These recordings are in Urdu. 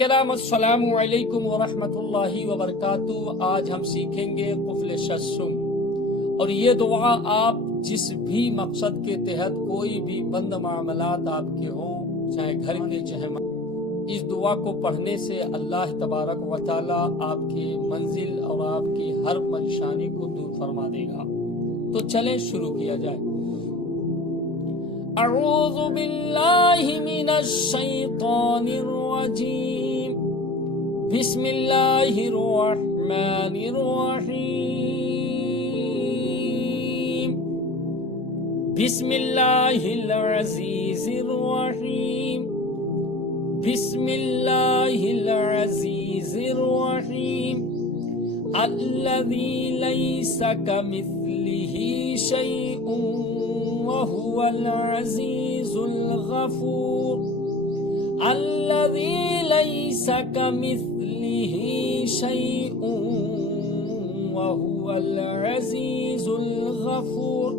کرام السلام علیکم ورحمۃ اللہ وبرکاتہ۔ آج ہم سیکھیں گے قفل ششم، اور یہ دعا آپ جس بھی مقصد کے تحت کوئی بھی بند معاملات آپ کے ہوں، چاہے گھر کے چاہے اس دعا کو پڑھنے سے اللہ تبارک و تعالی آپ کے منزل اور آپ کی ہر پریشانی کو دور فرما دے گا۔ تو چلیں شروع کیا جائے۔ اعوذ باللہ من الشیطان الرجیم، بسم اللہ الرحمن الرحیم، بسم اللہ العزیز الرحیم، بسم اللہ العزیز الرحیم، الذی لیس کمثلہ شیء وهو العزیز الغفور، الذی لیس کمثلہ شیء وهو العزیز الغفور،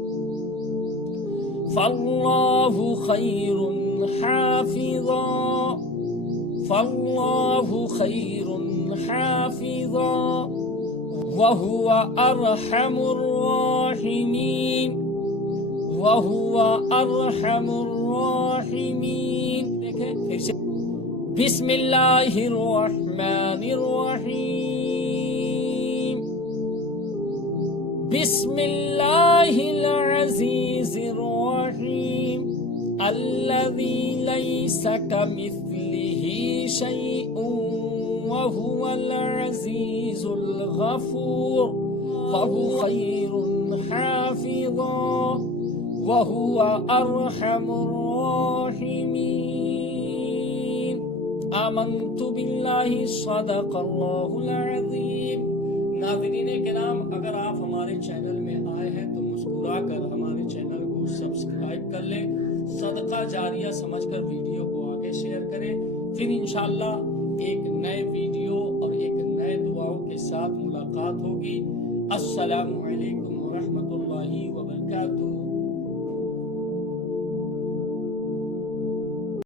فاللہ خیر حافظا، فاللہ خیر حافظا، وهو ارحم الراحمین، وهو ارحم الراحمین۔ دیکھیں پھر سے، بسم اللہ الرحمن الرحیم، بسم اللہ العزیز الرحیم، الذی لیس کمثلہ شیء وهو العزیز الغفور، فهو خیر حافظا، وهو ارحم الراحمین۔ آمنت باللہ، صدق اللہ العظیم۔ ناظرین کرام، اگر آپ ہمارے چینل میں آئے ہیں تو مسکرا کر ہمارے چینل کو سبسکرائب کر لیں، صدقہ جاریہ سمجھ کر ویڈیو کو آگے شیئر کریں۔ پھر انشاءاللہ ایک نئے ویڈیو اور ایک نئے دعاؤں کے ساتھ ملاقات ہوگی۔ السلام علیکم۔